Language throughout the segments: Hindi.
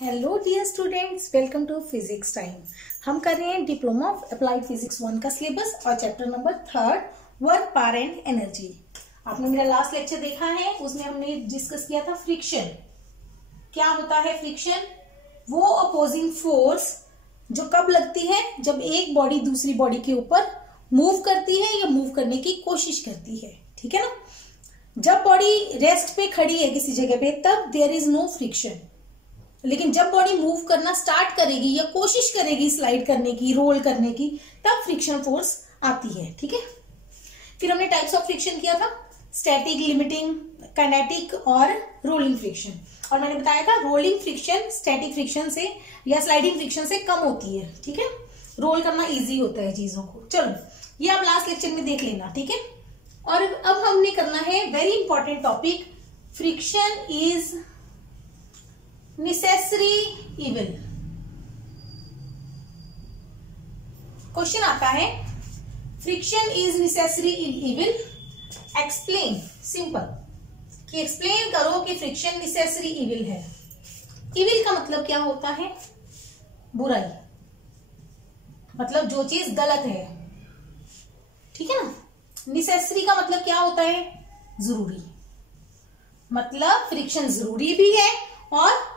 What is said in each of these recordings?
Hello dear students, welcome to physics time. हम कर रहे हैं डिप्लोमा ऑफ अप्लाइड फिजिक्स 1 का सिलेबस और chapter number 3 work, power and energy. आपने मेरा लास्ट लेक्चर देखा है, उसमें हमने डिस्कस किया था फ्रिक्शन। क्या होता है फ्रिक्शन? वो अपोजिंग फोर्स जो कब लगती है, जब एक बॉडी दूसरी बॉडी के ऊपर मूव करती है या मूव करने की कोशिश करती है। ठीक है ना। जब बॉडी रेस्ट पे खड़ी है किसी जगह पे, तब देयर इज नो फ्रिक्शन। लेकिन जब बॉडी मूव करना स्टार्ट करेगी या कोशिश करेगी स्लाइड करने की, रोल करने की, तब फ्रिक्शन फोर्स आती है। ठीक है। फिर हमने टाइप्स ऑफ फ्रिक्शन किया था, स्टैटिक, लिमिटिंग, काइनेटिक और रोलिंग फ्रिक्शन। और मैंने बताया था रोलिंग फ्रिक्शन स्टैटिक फ्रिक्शन से या स्लाइडिंग फ्रिक्शन से कम होती है। ठीक है। रोल करना इजी होता है चीजों को। चलो, ये आप लास्ट लेक्चर में देख लेना। ठीक है। और अब हमने करना है very important topic, friction is necessary evil. Question आता है, friction is necessary evil, explain. Simple कि एक्सप्लेन करो कि फ्रिक्शन नेसेसरी इविल है। इविल का मतलब क्या होता है? बुराई, मतलब जो चीज गलत है। ठीक है ना। नेसेसरी का मतलब क्या होता है? जरूरी। मतलब फ्रिक्शन जरूरी भी है और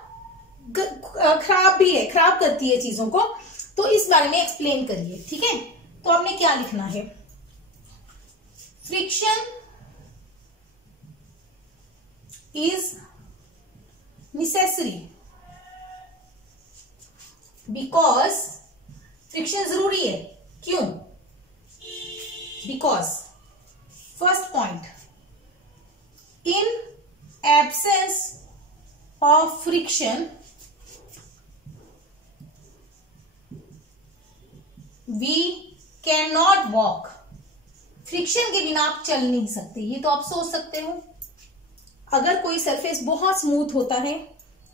खराब भी है, खराब करती है चीजों को। तो इस बारे में एक्सप्लेन करिए। ठीक है। तो आपने क्या लिखना है? Friction is necessary because, friction जरूरी है। क्यों? Because first point, in absence of friction we can not walk. Friction के बिना आप चल नहीं सकते। ये तो आप सोच सकते हो, अगर कोई सरफेस बहुत स्मूथ होता है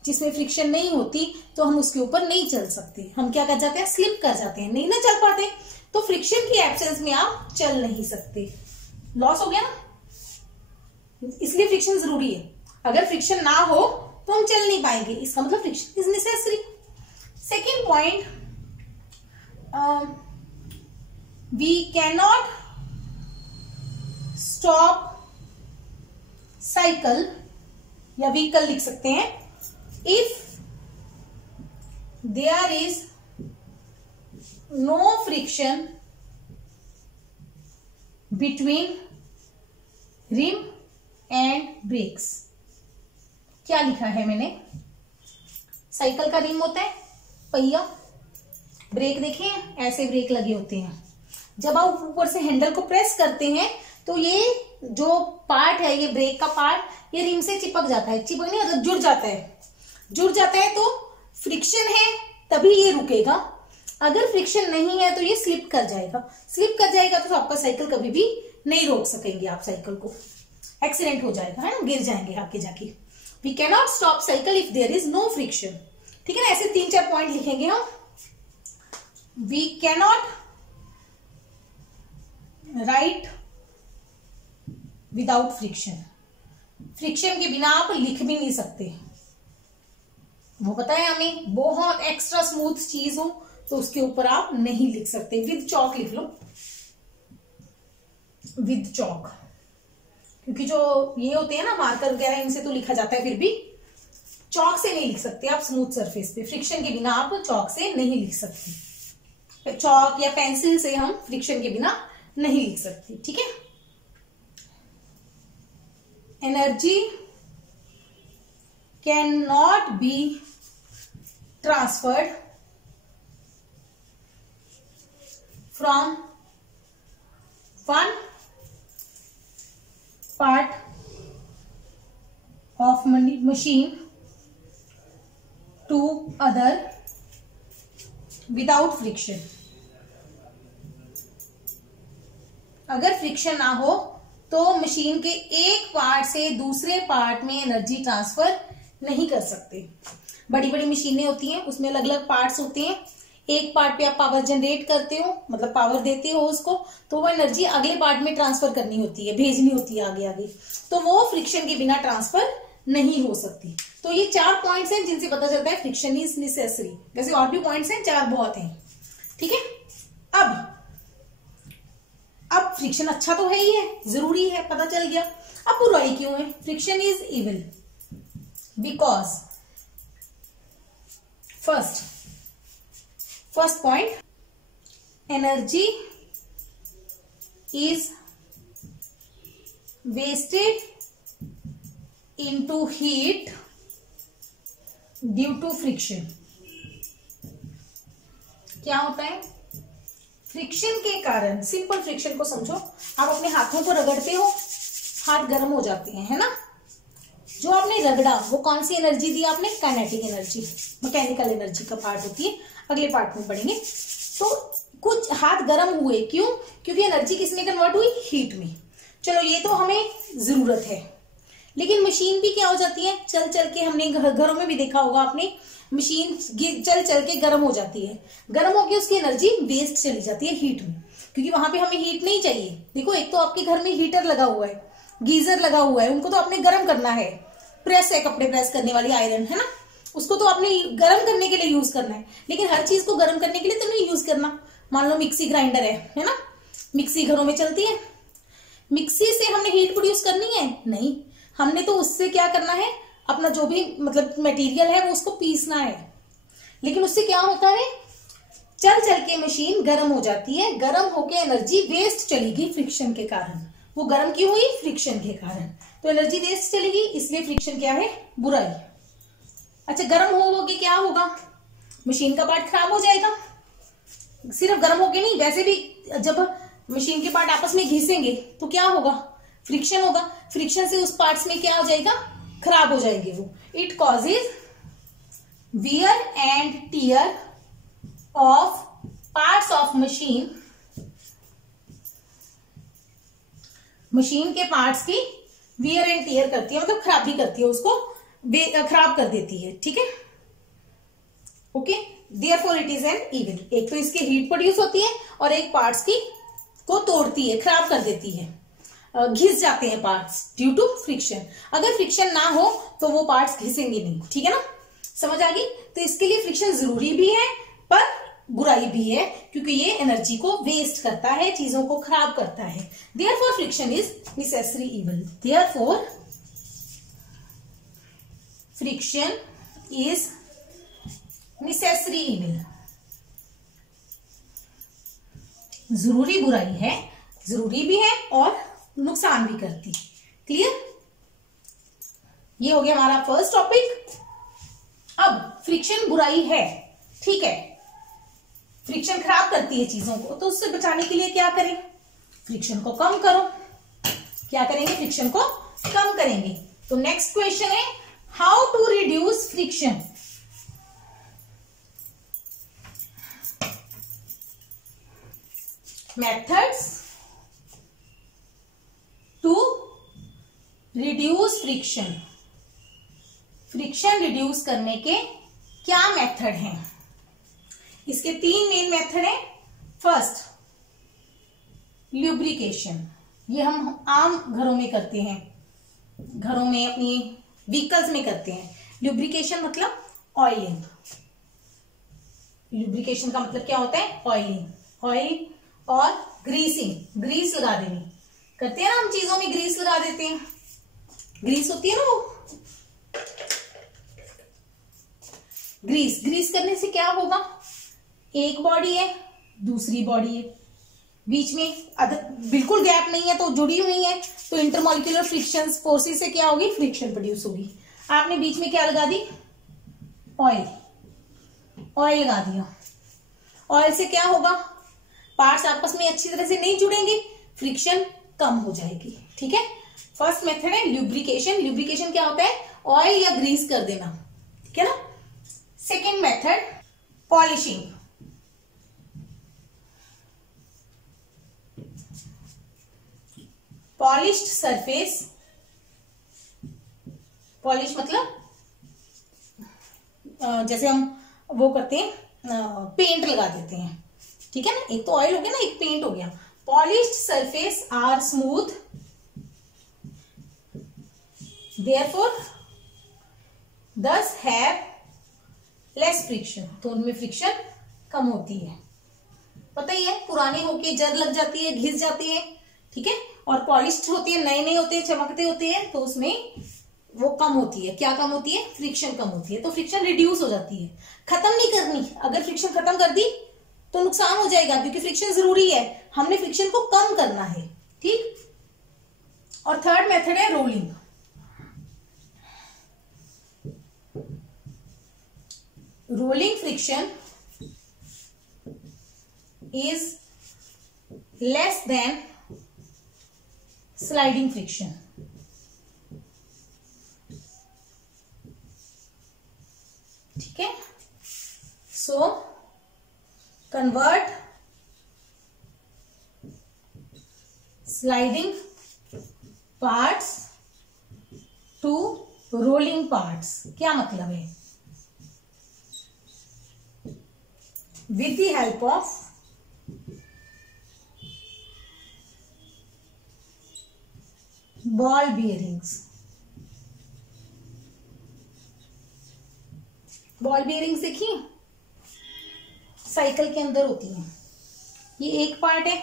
जिसमें फ्रिक्शन नहीं होती, तो हम उसके ऊपर नहीं चल सकते। हम क्या कर जाते हैं? स्लिप कर जाते हैं, नहीं ना चल पाते। तो फ्रिक्शन की एब्सेंस में आप चल नहीं सकते। लॉस हो गया ना। इसलिए फ्रिक्शन जरूरी है। अगर फ्रिक्शन ना हो तो हम चल नहीं पाएंगे। इसका मतलब friction is necessary. Second point, we cannot stop cycle या vehicle लिख सकते हैं if there is no friction between rim and brakes। क्या लिखा है मैंने? साइकिल का रिम होता है पहिया, ब्रेक देखें ऐसे ब्रेक लगे होते हैं। जब आप ऊपर से हैंडल को प्रेस करते हैं तो ये जो पार्ट है, ये ब्रेक का पार्ट, ये रिम से चिपक जाता है। चिपक नहीं मतलब जुड़ जाता है। जुड़ जाता है तो फ्रिक्शन है, तभी ये रुकेगा। अगर फ्रिक्शन नहीं है तो ये स्लिप कर जाएगा। स्लिप कर जाएगा तो आपका साइकिल कभी भी नहीं रोक सकेंगे आप साइकिल को। एक्सीडेंट हो जाएगा, है ना, गिर जाएंगे आगे जाके। We can not stop cycle if there is no friction. ठीक है ना। ऐसे 3-4 पॉइंट लिखेंगे हम। We cannot write without friction। Friction के बिना आप लिख भी नहीं सकते। वो पता है हमें, बहुत एक्स्ट्रा स्मूथ चीज हो तो उसके ऊपर आप नहीं लिख सकते। विद चौक लिख लो, विद चौक, क्योंकि जो ये होते हैं ना मार्कर वगैरह, इनसे तो लिखा जाता है, फिर भी चौक से नहीं लिख सकते आप स्मूथ सरफेस पे। फ्रिक्शन के बिना आप चौक से नहीं लिख सकते। चौक या पेंसिल से हम फ्रिक्शन के बिना नहीं लिख सकते। ठीक है। Energy can not be transferred from one part of machine to other without friction. अगर फ्रिक्शन ना हो तो मशीन के एक पार्ट से दूसरे पार्ट में एनर्जी ट्रांसफर नहीं कर सकते। बड़ी बड़ी मशीनें होती हैं, उसमें अलग अलग पार्ट्स होते हैं। एक पार्ट पे आप पावर जनरेट करते हो, मतलब पावर देते हो उसको, तो वो एनर्जी अगले पार्ट में ट्रांसफर करनी होती है, भेजनी होती है आगे आगे। तो वो फ्रिक्शन के बिना ट्रांसफर नहीं हो सकती। तो ये 4 पॉइंट्स हैं जिनसे पता चलता है फ्रिक्शन इज नेसेसरी। वैसे और भी पॉइंट्स हैं, 4 बहुत हैं, ठीक है। अब फ्रिक्शन अच्छा तो है ही है, जरूरी है, पता चल गया। अब बुराई क्यों है? Friction is evil because first point, energy is wasted into heat due to friction. क्या होता है? फ्रिक्शन के कारण, सिंपल फ्रिक्शन को समझो, आप अपने हाथों को रगड़ते हो, हाथ गर्म हो जाते हैं, है ना। जो आपने रगड़ा वो कौन सी एनर्जी दी आपने? काइनेटिक एनर्जी, मैकेनिकल एनर्जी का पार्ट होती है, अगले पार्ट में पढ़ेंगे। तो कुछ हाथ गर्म हुए, क्यों? क्योंकि एनर्जी किस में कन्वर्ट हुई? हीट में। चलो ये तो हमें जरूरत है, लेकिन मशीन भी क्या हो जाती है, चल चल के, हमने घरों में भी देखा होगा आपने, मशीन चल चल के गर्म हो जाती है, गर्म होकर उसकी एनर्जी वेस्ट चली जाती है हीट में, क्योंकि वहां पे हमें हीट नहीं चाहिए। देखो, एक तो आपके घर में हीटर लगा हुआ है, गीजर लगा हुआ है, उनको तो आपने गर्म करना है, प्रेस है, कपड़े प्रेस करने वाली आयरन है ना, उसको तो आपने गर्म करने के लिए यूज करना है। लेकिन हर चीज को गर्म करने के लिए तो नहीं यूज करना। मान लो मिक्सी ग्राइंडर है ना, मिक्सी घरों में चलती है, मिक्सी से हमने हीट प्रोड्यूस करनी है? नहीं, हमने तो उससे क्या करना है, अपना जो भी मतलब मटेरियल है वो उसको पीसना है। लेकिन उससे क्या होता है, चल चल के मशीन गर्म हो जाती है, गर्म होके एनर्जी वेस्ट चलेगी फ्रिक्शन के कारण। वो गर्म क्यों हुई? फ्रिक्शन के कारण। तो एनर्जी वेस्ट चलेगी, इसलिए फ्रिक्शन क्या है? बुराई। अच्छा, गर्म होगे क्या होगा? मशीन का पार्ट खराब हो जाएगा। सिर्फ गर्म होके नहीं, वैसे भी जब मशीन के पार्ट आपस में घिसेंगे तो क्या होगा? फ्रिक्शन होगा। फ्रिक्शन से उस पार्ट्स में क्या हो जाएगा? खराब हो जाएंगे वो। It causes wear and tear of parts of machine. Machine के पार्ट्स की वियर एंड टियर करती है, मतलब खराबी करती है, उसको खराब कर देती है, ठीक है। Okay, therefore it is an evil. एक तो इसकी हीट प्रोड्यूस होती है और एक पार्ट्स की को तोड़ती है, खराब कर देती है, घिस जाते हैं पार्ट्स ड्यू टू फ्रिक्शन। अगर फ्रिक्शन ना हो तो वो पार्ट्स घिसेंगे नहीं, ठीक है ना, समझ आ गई। तो इसके लिए फ्रिक्शन जरूरी भी है पर बुराई भी है, क्योंकि ये एनर्जी को वेस्ट करता है, चीजों को खराब करता है। Therefore friction is necessary evil. Therefore friction is necessary evil. जरूरी बुराई है, जरूरी भी है और नुकसान भी करती। क्लियर? ये हो गया हमारा फर्स्ट टॉपिक। अब फ्रिक्शन बुराई है, ठीक है, फ्रिक्शन खराब करती है चीजों को, तो उससे बचाने के लिए क्या करें? फ्रिक्शन को कम करो। क्या करेंगे? फ्रिक्शन को कम करेंगे। तो नेक्स्ट क्वेश्चन है, how to reduce friction. Methods to reduce friction. Friction reduce करने के क्या मेथड हैं? इसके 3 मेन मेथड हैं। First, lubrication. ये हम आम घरों में करते हैं, घरों में अपनी व्हीकल्स में करते हैं। ल्यूब्रिकेशन मतलब ऑयलिंग। ल्यूब्रिकेशन का मतलब क्या होता है? ऑयलिंग। ऑयल और ग्रीसिंग, ग्रीस लगा देनी, करते हैं ना हम, चीजों में ग्रीस लगा देते हैं, ग्रीस होती है ना वो। ग्रीस, ग्रीस करने से क्या होगा? एक बॉडी है, दूसरी बॉडी है, बीच में बिल्कुल गैप नहीं है, तो जुड़ी हुई है, तो इंटरमॉलिक्यूलर फ्रिक्शन फोर्सेस से क्या होगी? फ्रिक्शन प्रोड्यूस होगी। आपने बीच में क्या लगा दी? ऑयल। ऑयल लगा दिया, ऑयल से क्या होगा? पार्ट्स आपस में अच्छी तरह से नहीं जुड़ेंगे, फ्रिक्शन कम हो जाएगी, ठीक है। फर्स्ट मेथड है ल्यूब्रिकेशन। ल्यूब्रिकेशन क्या होता है? ऑयल या ग्रीस कर देना, ठीक है ना। Second method, polishing. Polished surface, polish मतलब जैसे हम वो करते हैं, पेंट लगा देते हैं, ठीक है ना। एक तो ऑयल हो गया ना, एक पेंट हो गया। Polished surface are smooth, therefore this have less friction, तो उनमें फ्रिक्शन कम होती है। पता ही है, पुराने होके जर लग जाती है, घिस जाती है, ठीक है, और पॉलिश्ड होती है, नए नए होते हैं, चमकते होते हैं, तो उसमें वो कम होती है। क्या कम होती है? फ्रिक्शन कम होती है। तो फ्रिक्शन रिड्यूस हो जाती है, खत्म नहीं करनी। अगर फ्रिक्शन खत्म कर दी तो नुकसान हो जाएगा, क्योंकि फ्रिक्शन जरूरी है, हमने फ्रिक्शन को कम करना है, ठीक। और थर्ड मेथड है rolling. Rolling friction is less than sliding friction. ठीक है, so convert sliding parts to rolling parts। क्या मतलब है? with the help of ball bearings. Ball bearings देखिए साइकिल के अंदर होती है। ये एक पार्ट है,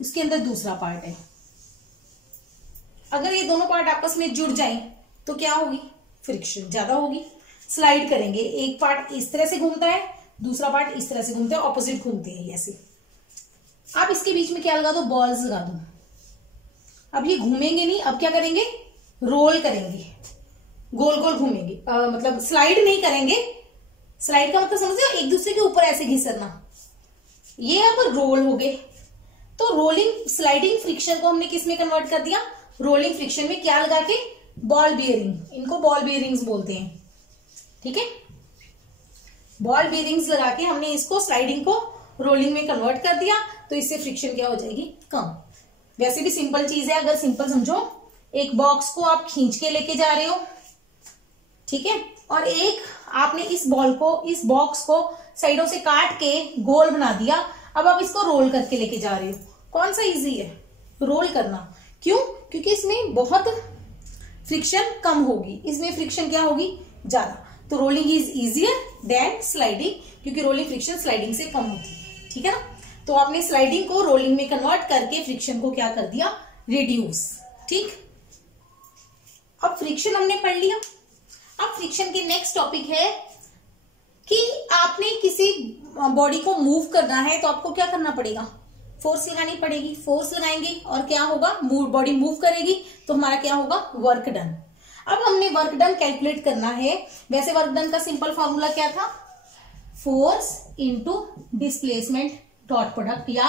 उसके अंदर दूसरा पार्ट है। अगर ये दोनों पार्ट आपस में जुड़ जाएं तो क्या होगी? फ्रिक्शन ज्यादा होगी। स्लाइड करेंगे, एक पार्ट इस तरह से घूमता है, दूसरा पार्ट इस तरह से घूमता है, ऑपोजिट घूमते हैं ऐसे। आप इसके बीच में क्या लगा दो? बॉल्स लगा दो। अब ये घूमेंगे नहीं, अब क्या करेंगे? रोल करेंगे, गोल गोल घूमेंगे। मतलब स्लाइड नहीं करेंगे। स्लाइड का मतलब समझते हो? एक दूसरे के ऊपर ऐसे घिसरना। ये अब रोल हो गए। तो रोलिंग स्लाइडिंग फ्रिक्शन को हमने किस में कन्वर्ट कर दिया? रोलिंग फ्रिक्शन में। क्या लगा के? Ball bearing. इनको बॉल बियरिंग्स बोलते हैं, ठीक है। बॉल बियरिंग्स लगा के हमने इसको स्लाइडिंग को रोलिंग में कन्वर्ट कर दिया, तो इससे फ्रिक्शन क्या हो जाएगी? कम। वैसे भी सिंपल चीज है, अगर सिंपल समझो, एक बॉक्स को आप खींच के लेके जा रहे हो, ठीक है, और एक आपने इस बॉक्स को साइडों से काट के गोल बना दिया। अब आप इसको रोल करके लेके जा रहे हो। कौन सा इजी है? रोल करना। क्यों? क्योंकि इसमें बहुत फ्रिक्शन कम होगी, इसमें फ्रिक्शन क्या होगी? ज्यादा। तो rolling is easier than sliding, क्योंकि रोलिंग फ्रिक्शन स्लाइडिंग से कम होती है, ठीक है ना। तो आपने स्लाइडिंग को रोलिंग में कन्वर्ट करके फ्रिक्शन को क्या कर दिया? रिड्यूस, ठीक। अब फ्रिक्शन हमने पढ़ लिया। अब फ्रिक्शन के नेक्स्ट टॉपिक है कि आपने किसी बॉडी को मूव करना है तो आपको क्या करना पड़ेगा? फोर्स लगानी पड़ेगी। फोर्स लगाएंगे और क्या होगा? बॉडी मूव करेगी, तो हमारा क्या होगा? Work done. अब हमने वर्क डन कैलकुलेट करना है। वैसे वर्क डन का सिंपल फॉर्मूला क्या था? Force into displacement dot product, या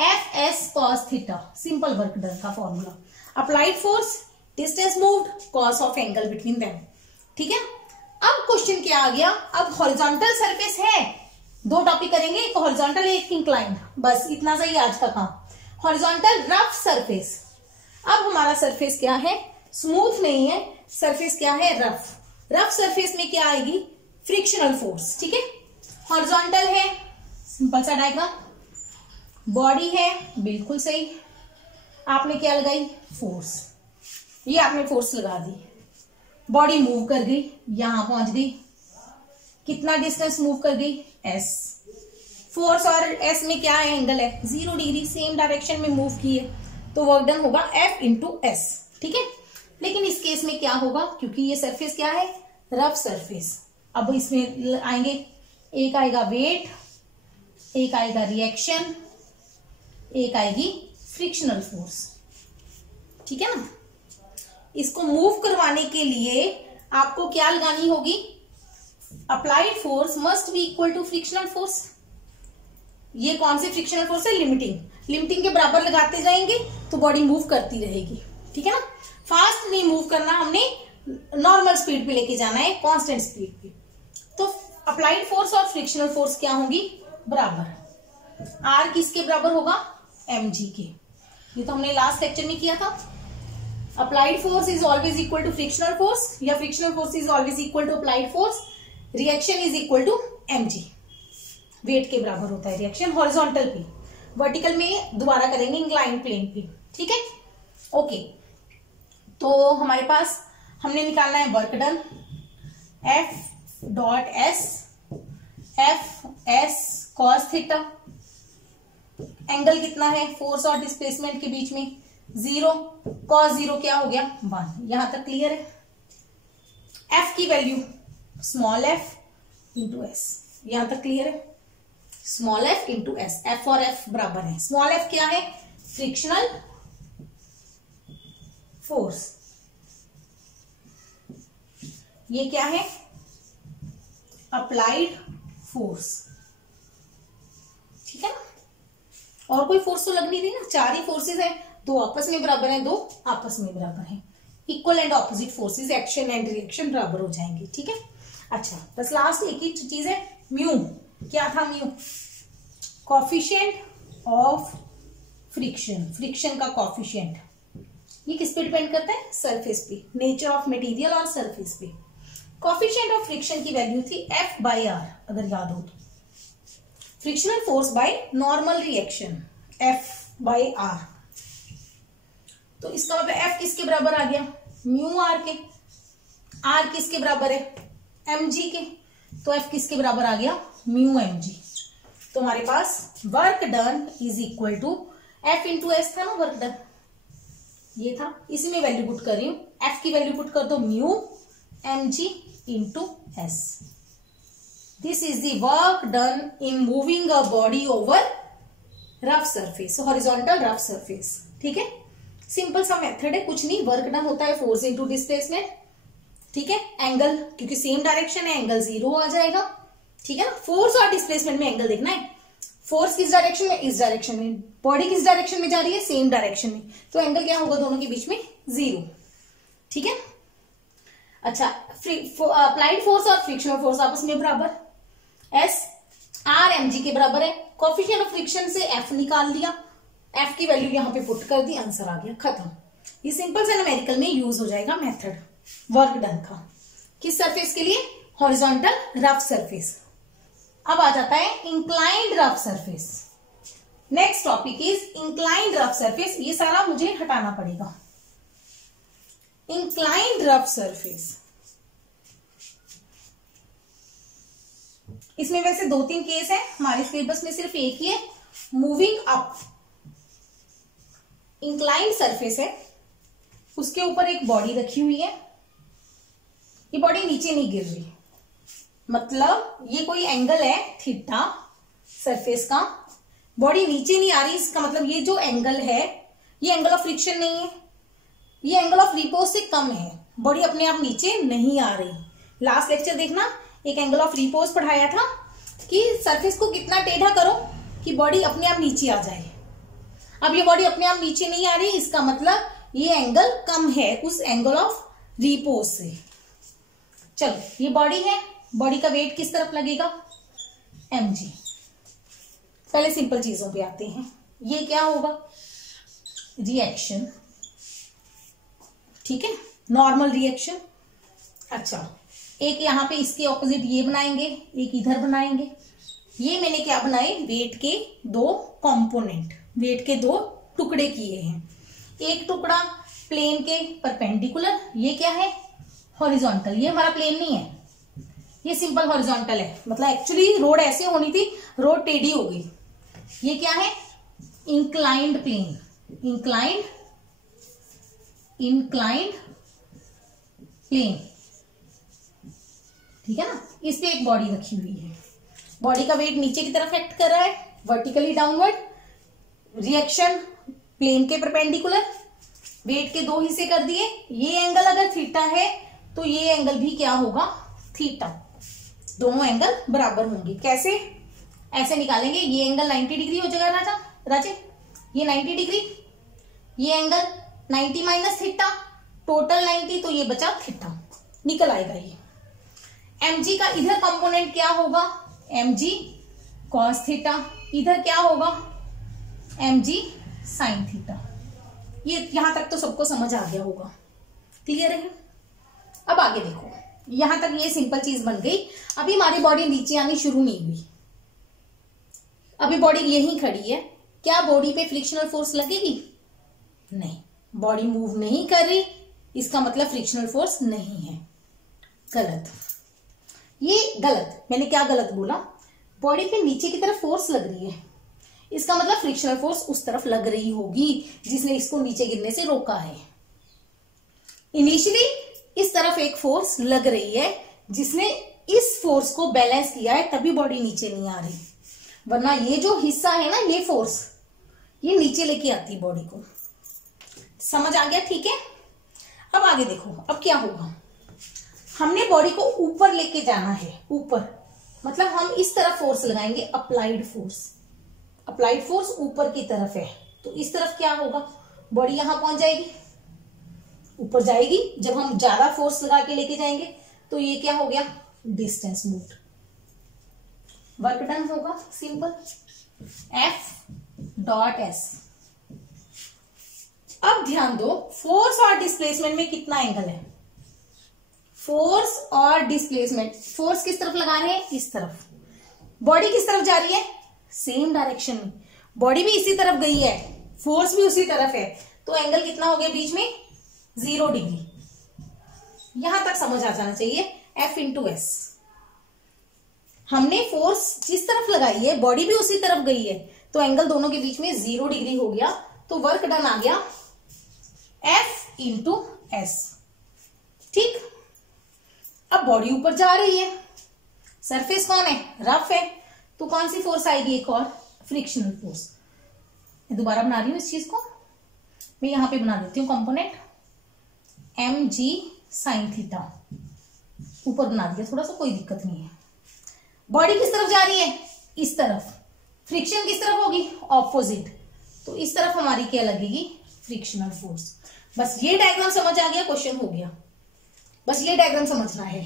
F S cos theta, simple work done का formula. Applied force, distance moved, cos of angle between them, ठीक है। अब क्वेश्चन क्या आ गया? अब हॉरिजॉन्टल सरफेस है, दो टॉपिक करेंगे, एक हॉरिजॉन्टल एक इंक्लाइंड, बस इतना सा ही आज का काम। Horizontal rough surface. अब हमारा सरफेस क्या है? स्मूथ नहीं है, सरफेस क्या है? रफ। रफ सरफेस में क्या आएगी? फ्रिक्शनल फोर्स, ठीक है। हॉरिजॉन्टल है, सिंपल सा डायग्राम। बॉडी है, बिल्कुल सही। आपने क्या लगाई? फोर्स। ये आपने फोर्स लगा दी, बॉडी मूव कर गई, यहां पहुंच गई। कितना डिस्टेंस मूव कर गई? एस। फोर्स और एस में क्या है? एंगल है 0 डिग्री, सेम डायरेक्शन में मूव की है, तो वर्क डन होगा एफ इंटू एस, ठीक है। लेकिन इस केस में क्या होगा? क्योंकि ये सरफेस क्या है? Rough surface. अब इसमें आएंगे, एक आएगा वेट, एक आएगा रिएक्शन, एक आएगी फ्रिक्शनल फोर्स, ठीक है ना। इसको मूव करवाने के लिए आपको क्या लगानी होगी? Applied force must be equal to frictional force. ये कौन सी फ्रिक्शनल फोर्स है? लिमिटिंग। लिमिटिंग के बराबर लगाते जाएंगे तो बॉडी मूव करती रहेगी, ठीक है ना। फास्ट नहीं मूव करना, हमने नॉर्मल स्पीड पे लेके जाना है, कांस्टेंट स्पीड पे। तो अप्लाइड फोर्स और फ्रिक्शनल फोर्स क्या होंगी? बराबर। आर किसके बराबर होगा? mg के। ये तो हमने लास्ट लेक्चर में किया था। Applied force is always equal to frictional force, या frictional force is always equal to applied force. Reaction is equal to mg। Weight के बराबर होता है रिएक्शन हॉरिजॉन्टल पे। वर्टिकल में दोबारा करेंगे इंक्लाइन प्लेन पे, ठीक है। ओके, तो हमारे पास हमने निकालना है work done, F dot S, F S cos theta, angle कितना है फोर्स और डिस्प्लेसमेंट के बीच में 0, कॉस 0 क्या हो गया 1। यहां तक क्लियर है। एफ की value small F into S, यहां तक क्लियर है। Small F into S, F और एफ बराबर है। स्मॉल एफ क्या है फ्रिक्शनल फोर्स, ये क्या है अप्लाइड फोर्स, ठीक है ना। और कोई फोर्स तो लग नहीं रही ना, 4 ही फोर्सेस है, 2 आपस में बराबर है, 2 आपस में बराबर है। Equal and opposite forces, action and reaction बराबर हो जाएंगे, ठीक है। अच्छा बस लास्ट एक ही चीज है, म्यू। क्या था mu? Coefficient of friction, friction का कॉफिशिएंट। ये किस पे डिपेंड करता है? सरफेस पे, नेचर ऑफ मटेरियल और सरफेस पे। कॉफिशिएंट ऑफ फ्रिक्शन की वैल्यू थी एफ बाई आर, अगर याद हो तो। Frictional force by normal reaction f by r, तो इसका मतलब एफ किसके बराबर आ गया? म्यू आर के। आर किसके बराबर है? एम जी के। तो एफ किसके बराबर आ गया? Mu M G. तो हमारे पास work done is equal to F into S था ना, वर्क डन ये था, इसी में वैल्यू पुट कर रही हूं। एफ की वैल्यू पुट कर दो mu M g into s. This is the work done in moving a body over rough surface, horizontal rough surface, ठीक है। सिंपल सा मेथड है, कुछ नहीं, वर्क डन होता है फोर्स इंटू डिस्प्लेसमेंट, ठीक है। एंगल क्योंकि सेम डायरेक्शन है, एंगल 0 आ जाएगा, ठीक है ना। फोर्स और डिस्प्लेसमेंट में एंगल देखना है, फोर्स किस डायरेक्शन में? इस डायरेक्शन में। बॉडी किस डायरेक्शन में जा रही है? सेम डायरेक्शन में। तो एंगल क्या होगा दोनों के बीच में? 0, ठीक है। अच्छा अप्लाइड फोर्स और फ्रिक्शनल फोर्स आपस में बराबर, एस आर एम जी के बराबर है। कोएफिशिएंट ऑफ फ्रिक्शन से एफ निकाल लिया, एफ की वैल्यू यहां पे पुट कर दी, आंसर आ गया, खत्म। ये सिंपल से न्यूमेरिकल में यूज हो जाएगा मेथड वर्क डन का। किस सरफेस के लिए? Horizontal rough surface. अब आ जाता है inclined rough surface. Next topic is inclined rough surface. ये सारा मुझे हटाना पड़ेगा। इंक्लाइंड रफ सरफेस, इसमें वैसे 2-3 केस है, हमारे सिलेबस में सिर्फ एक ही है, मूविंग अप। इंक्लाइंड सरफेस है, उसके ऊपर एक बॉडी रखी हुई है, ये बॉडी नीचे नहीं गिर रही, मतलब ये कोई एंगल है थीटा सरफेस का, बॉडी नीचे नहीं आ रही, इसका मतलब ये जो एंगल है ये एंगल ऑफ फ्रिक्शन नहीं है, ये एंगल ऑफ रिपोज से कम है, बॉडी अपने आप नीचे नहीं आ रही। लास्ट लेक्चर देखना, एक एंगल ऑफ रिपोज पढ़ाया था कि सरफेस को कितना टेढ़ा करो कि बॉडी अपने आप नीचे आ जाए। अब ये बॉडी अपने आप नीचे नहीं आ रही, इसका मतलब ये एंगल कम है उस एंगल ऑफ रिपोज से। चलो ये बॉडी है, बॉडी का वेट किस तरफ लगेगा? mg। पहले सिंपल चीजों पे आते हैं, ये क्या होगा? रिएक्शन, ठीक है, नॉर्मल रिएक्शन। अच्छा एक यहां पे इसके ऑपोजिट ये बनाएंगे, एक इधर बनाएंगे। ये मैंने क्या बनाए? वेट के 2 कंपोनेंट, वेट के 2 टुकड़े किए हैं। एक टुकड़ा प्लेन के परपेंडिकुलर, ये क्या है? हॉरिजॉन्टल। ये हमारा प्लेन नहीं है, ये सिंपल हॉरिजॉन्टल है, मतलब एक्चुअली रोड ऐसे होनी थी, रोड टेढ़ी हो गई। ये क्या है? इंक्लाइंड प्लेन, इंक्लाइंड प्लेन, ठीक है ना। इस पे एक बॉडी रखी हुई है, बॉडी का वेट नीचे की तरफ एक्ट कर रहा है, वर्टिकली डाउनवर्ड, रिएक्शन प्लेन के परपेंडिकुलर, वेट के 2 हिस्से कर दिए। ये एंगल अगर थीटा है तो ये एंगल भी क्या होगा? थीटा। दोनों एंगल बराबर होंगे। कैसे? ऐसे निकालेंगे, ये एंगल 90 डिग्री हो जाएगा राजे, ये 90 डिग्री, ये एंगल 90 माइनस थीटा, टोटल 90, तो ये बचा थीटा, निकल आएगा ये। mg का इधर कंपोनेंट क्या होगा? mg cos थीटा, इधर क्या होगा? mg sin theta. ये यहां तक तो सबको समझ आ गया होगा, क्लियर है। अब आगे देखो, यहां तक ये सिंपल चीज बन गई। अभी हमारी बॉडी नीचे आनी शुरू नहीं हुई, अभी बॉडी यहीं खड़ी है। क्या बॉडी पे फ्रिक्शनल फोर्स लगेगी? नहीं, बॉडी मूव नहीं कर रही, इसका मतलब फ्रिक्शनल फोर्स नहीं है। गलत, ये गलत। मैंने क्या गलत बोला? बॉडी के नीचे की तरफ फोर्स लग रही है, इसका मतलब फ्रिक्शनल फोर्स उस तरफ लग रही होगी जिसने इसको नीचे गिरने से रोका है। इनिशियली इस तरफ एक फोर्स लग रही है जिसने इस फोर्स को बैलेंस किया है, तभी बॉडी नीचे नहीं आ रही, वरना ये जो हिस्सा है ना, ये फोर्स ये नीचे लेके आती है बॉडी को। समझ आ गया? ठीक है। अब आगे देखो, अब क्या होगा। हमने बॉडी को ऊपर लेके जाना है, ऊपर मतलब हम इस तरफ फोर्स लगाएंगे, अप्लाइड फोर्स। अप्लाइड फोर्स ऊपर की तरफ है, तो इस तरफ क्या होगा, बॉडी यहां पहुंच जाएगी, ऊपर जाएगी। जब हम ज्यादा फोर्स लगा के लेके जाएंगे तो ये क्या हो गया, डिस्टेंस मूव्ड, वर्क डन होगा। Simple, F.S। अब ध्यान दो, फोर्स और डिस्प्लेसमेंट में कितना एंगल है। फोर्स और डिस्प्लेसमेंट, फोर्स किस तरफ लगा रहे हैं, इस तरफ। बॉडी किस तरफ जा रही है, सेम डायरेक्शन में। बॉडी भी इसी तरफ गई है, फोर्स भी उसी तरफ है, तो एंगल कितना हो गया बीच में, 0 डिग्री। यहां तक समझ आ जाना चाहिए। F/S, हमने फोर्स जिस तरफ लगाई है, बॉडी भी उसी तरफ गई है, तो एंगल दोनों के बीच में 0 डिग्री हो गया, तो वर्क डन आ गया F/S। ठीक। अब बॉडी ऊपर जा रही है, सरफेस कौन है, रफ है, तो कौन सी फोर्स आएगी, एक और फ्रिक्शनल फोर्स। दोबारा बना रही हूं इस चीज को, मैं यहां पे बना देती हूँ कंपोनेंट mg sin थीटा, ऊपर बना दिया थोड़ा सा, कोई दिक्कत नहीं है। बॉडी किस तरफ जा रही है, इस तरफ। फ्रिक्शन किस तरफ होगी, ऑपोजिट, तो इस तरफ हमारी क्या लगेगी, फ्रिक्शनल फोर्स। बस ये डायग्राम समझ आ गया, क्वेश्चन हो गया। बस ये डायग्राम समझना है।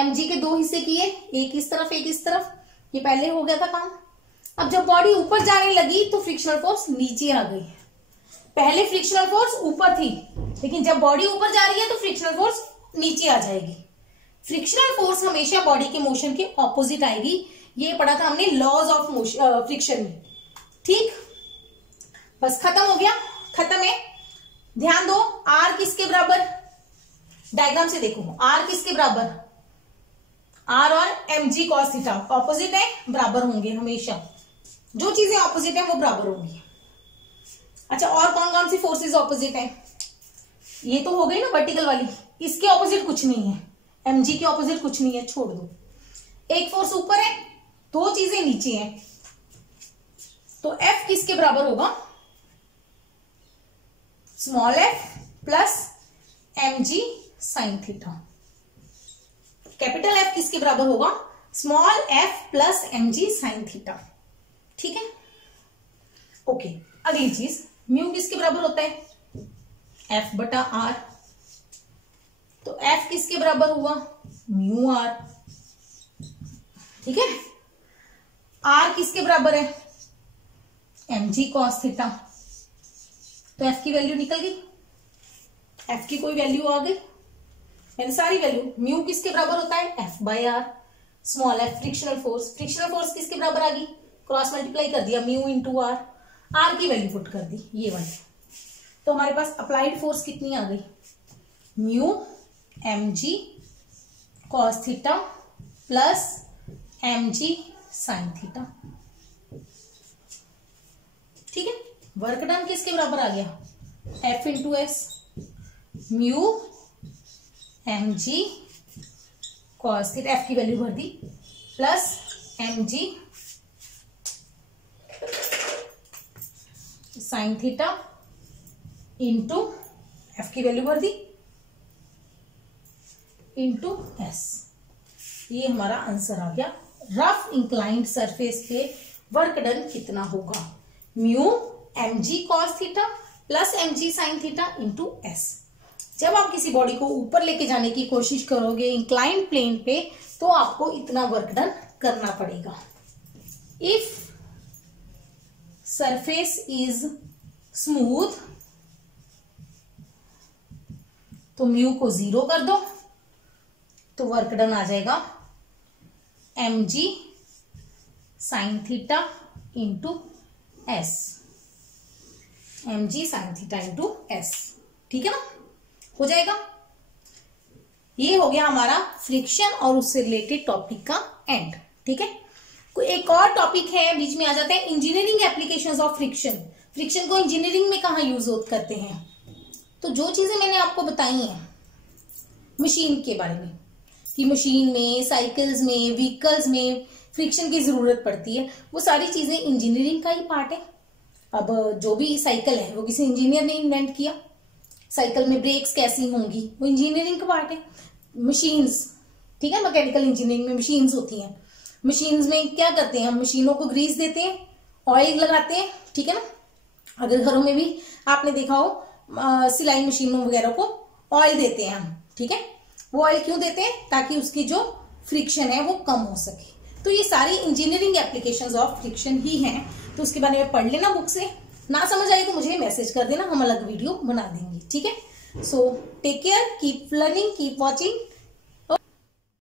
mg के 2 हिस्से किए, एक इस तरफ एक इस तरफ, ये पहले हो गया था काम। अब जब बॉडी ऊपर जाने लगी तो फ्रिक्शनल फोर्स नीचे आ गई। पहले फ्रिक्शनल फोर्स ऊपर थी, लेकिन जब बॉडी ऊपर जा रही है तो फ्रिक्शनल फोर्स नीचे आ जाएगी। फ्रिक्शनल फोर्स हमेशा बॉडी के मोशन के ऑपोजिट आएगी, ये पढ़ा था हमने लॉज ऑफ फ्रिक्शन में। ठीक, बस खत्म हो गया, खत्म है। ध्यान दो, आर किसके बराबर, डायग्राम से देखो, आर किसके बराबर, आर और mg cos थीटा ऑपोजिट है, बराबर होंगे हमेशा। जो चीजें ऑपोजिट है वो बराबर होंगी। अच्छा, और कौन कौन सी फोर्सेस ऑपोजिट है, ये तो हो गई ना वर्टिकल वाली, इसके ऑपोजिट कुछ नहीं है, mg के ऑपोजिट कुछ नहीं है, छोड़ दो। एक फोर्स ऊपर है, 2 चीजें नीचे हैं, तो F किसके बराबर होगा, small f plus mg sin theta. Capital F किसके बराबर होगा, small f plus mg sin theta. ठीक है, ओके। अगली चीज, म्यू किसके बराबर होता है, F बटा R, तो F किसके बराबर हुआ, म्यू R। ठीक है, R किसके बराबर है, mg cos थीटा, तो F की वैल्यू निकल गई, F की कोई वैल्यू आ गई, यानी सारी वैल्यू। म्यू किसके बराबर होता है, F by r, small f frictional force. Frictional force किसके बराबर आ गई, क्रॉस मल्टीप्लाई कर दिया, म्यू इंटू आर, आर की वैल्यू पुट कर दी, ये वाली। तो हमारे पास अप्लाइड फोर्स कितनी आ गई, mu mg cos theta plus mg sin theta. ठीक है, वर्क डन किसके बराबर आ गया, F/S, mu mg cos theta, F की वैल्यू भर दी, plus mg sin theta into F की वैल्यू भर दी, इंटू S। ये हमारा आंसर आ गया। रफ इंक्लाइंड सरफेस पे वर्क डन कितना होगा, mu mg cos theta plus mg sin theta into S। जब आप किसी बॉडी को ऊपर लेके जाने की कोशिश करोगे इंक्लाइंड प्लेन पे, तो आपको इतना वर्क डन करना पड़ेगा। इफ सरफेस इज स्मूथ तो म्यू को 0 कर दो, तो वर्क डन आ जाएगा mg sin theta into S, mg sin theta into S। ठीक है ना, हो जाएगा। ये हो गया हमारा फ्रिक्शन और उससे रिलेटेड टॉपिक का एंड। ठीक है, एक और टॉपिक है बीच में आ जाता है, engineering applications of friction. Friction को इंजीनियरिंग में कहाँ यूज करते हैं? तो जो चीजें मैंने आपको बताई हैं मशीन के बारे में कि मशीन में, साइकिल्स में, व्हीकल्स में फ्रिक्शन की जरूरत पड़ती है, वो सारी चीजें इंजीनियरिंग का ही पार्ट है। अब जो भी साइकिल है वो किसी इंजीनियर ने इन्वेंट किया। साइकिल में ब्रेक्स कैसी होंगी, वो इंजीनियरिंग का पार्ट है। मशीन्स, ठीक है, मैकेनिकल इंजीनियरिंग में मशीन्स होती हैं। मशीन्स में क्या करते हैं हम? मशीनों को ग्रीस देते हैं, ऑयल लगाते हैं, ठीक है ना। अगर घरों में भी आपने देखा हो सिलाई मशीनों वगैरह को ऑयल देते हैं हम, ठीक है। वो ऑयल क्यों देते हैं? ताकि उसकी जो फ्रिक्शन है वो कम हो सके। तो ये सारी इंजीनियरिंग एप्लीकेशंस ऑफ फ्रिक्शन ही हैं। तो उसके बारे में पढ़ लेना बुक से। ना समझ आए तो मुझे मैसेज कर देना, हम अलग वीडियो बना देंगे, ठीक है। So take care, keep learning, keep watching.